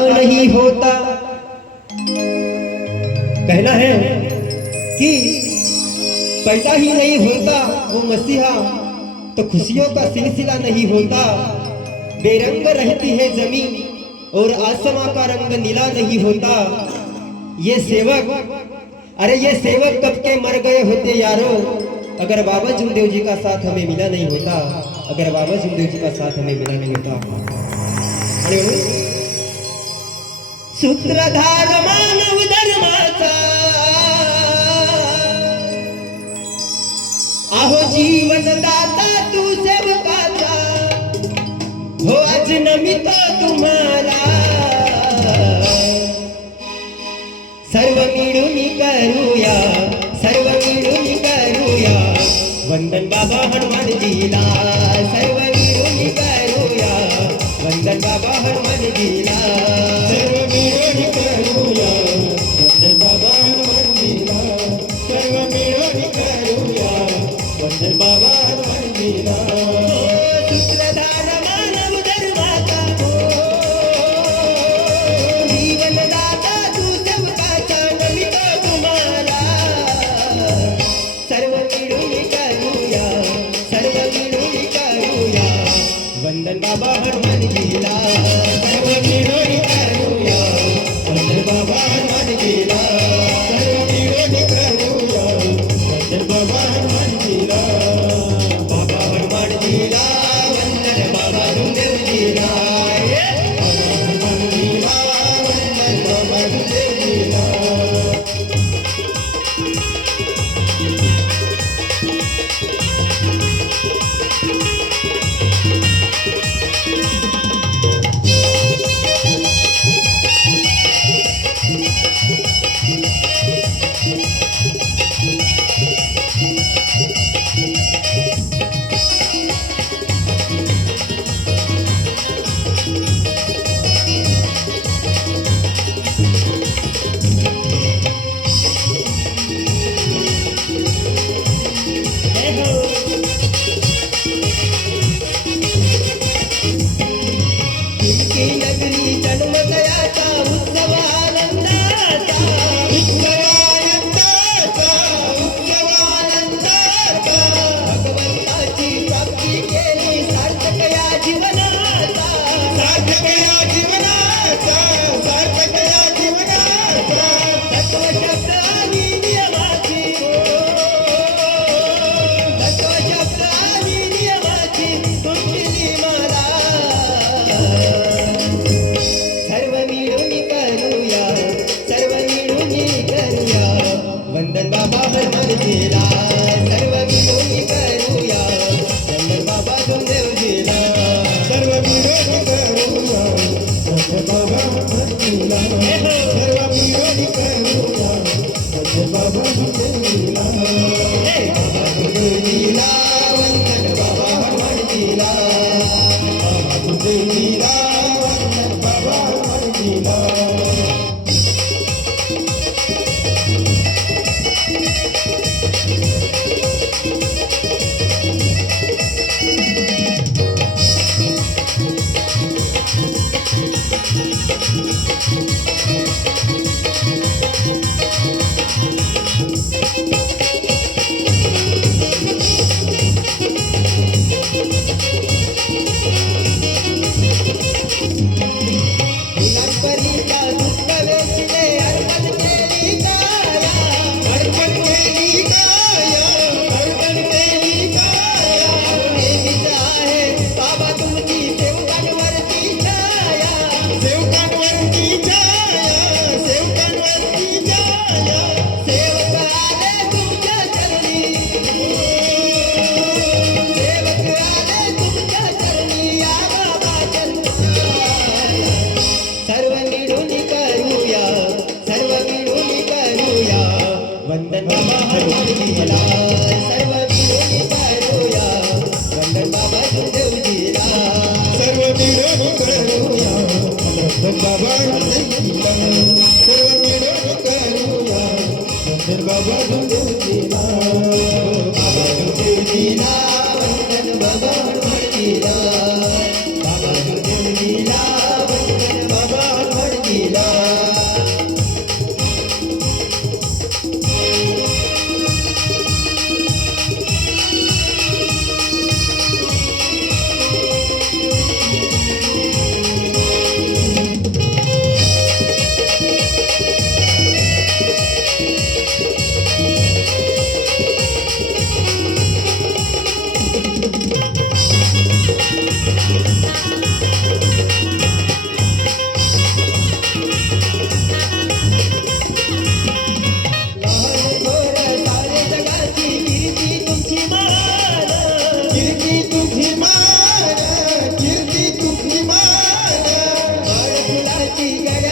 नहीं होता। कहना है कि पैदा ही नहीं होता वो मसीहा तो खुशियों का सिलसिला नहीं होता। बेरंग रहती है जमीन और आसमां का रंग नीला नहीं होता। ये सेवक, अरे ये सेवक कब के मर गए होते यारो, अगर बाबा जुमदेव जी का साथ हमें मिला नहीं होता। अगर बाबा जुमदेव जी का साथ हमें मिला नहीं होता। सूत्रधार मानव धर्माचा आहो जीवन दाता तू सेवकाचा हो आज नमितो तुम्हाला सर्व मिळून करूया, सर्व मिळून करूया वंदन बाबा हनुमानजीला। सर्व मिळून करूया वंदन बाबा हनुमानजीला। सर्व मिळून करूया वंदन बाबा हनुमानजीला। सर्व मिळून करूया वंदन बाबा हनुमानजीला। सूत्रधार मानव धर्माचा जीवनदाता तू सेवकाचा नमितो तुम्हाला सर्व मिळून करूया, सर्व मिळून करूया वंदन बाबा हनुमानजीला। सर्व मिळून करूया वंदन बाबा हनुमानजीला। सर्व मिळून करूया वंदन बाबा हनुमानजीला। बाबा हनुमानजीला वंदन बाबा जुमदेवजीला। बाबा हनुमानजीला वंदन बाबा जुमदेवजीला। नगरी जन्मदयाचा उत्सव आनंदाचा, उत्सव आनंदाचा, उत्सव आनंदाचा भगवंताची प्राप्ती केली सार्थक या जीवनाचा, सार्थक या जीवनाचा, सार्थक या जीवनाचा। तत्व शब्द आणि नियमाची, तत्व शब्द आणि नियमाची तुटली मला। सर्व मिळून करूया, सर्व मिळून करूया वंदन बाबा हनुमानजीला। सर्व मिळून करूया वंदन बाबा जुमदेवजीला। सर्व मिळून करूया वंदन बाबा हनुमानजीला। सर्व मिळून करूया वंदन बाबा जुमदेवजीला। बाबा जुमदेवजीला वंदन बाबा हनुमानजीला। बाबा जुमदेवजीला वंदन बाबा हनुमानजीला। परीचा दुःख वेचले अर्पण केली काया, अर्पण केली काया, अर्पण केली काया। नेहमीच आहे बाबा तुमची सेवकांवरती छाया, सेवकांवरती छाया, सेवकांवरती छाया। सेवक आले तुमच्या चरणी, सेवक आले तुमच्या चरणी या बाबा चरणी। सर्व मिळून करूया, सर्व मिळून करूया वंदन बाबा हनुमानजीला। सर्व मिळून करूया वंदन बाबा जुमदेवजीला। सर्व मिळून करूया वंदन बाबा हनुमानजीला। सर्व मिळून करूया वंदन बाबा जुमदेवजीला। बाबा जुमदेवजीला वंदन बाबा हनुमानजीला। बाबा जुमदेवजीला वंदन बाबा हनुमानजीला। ती गड्या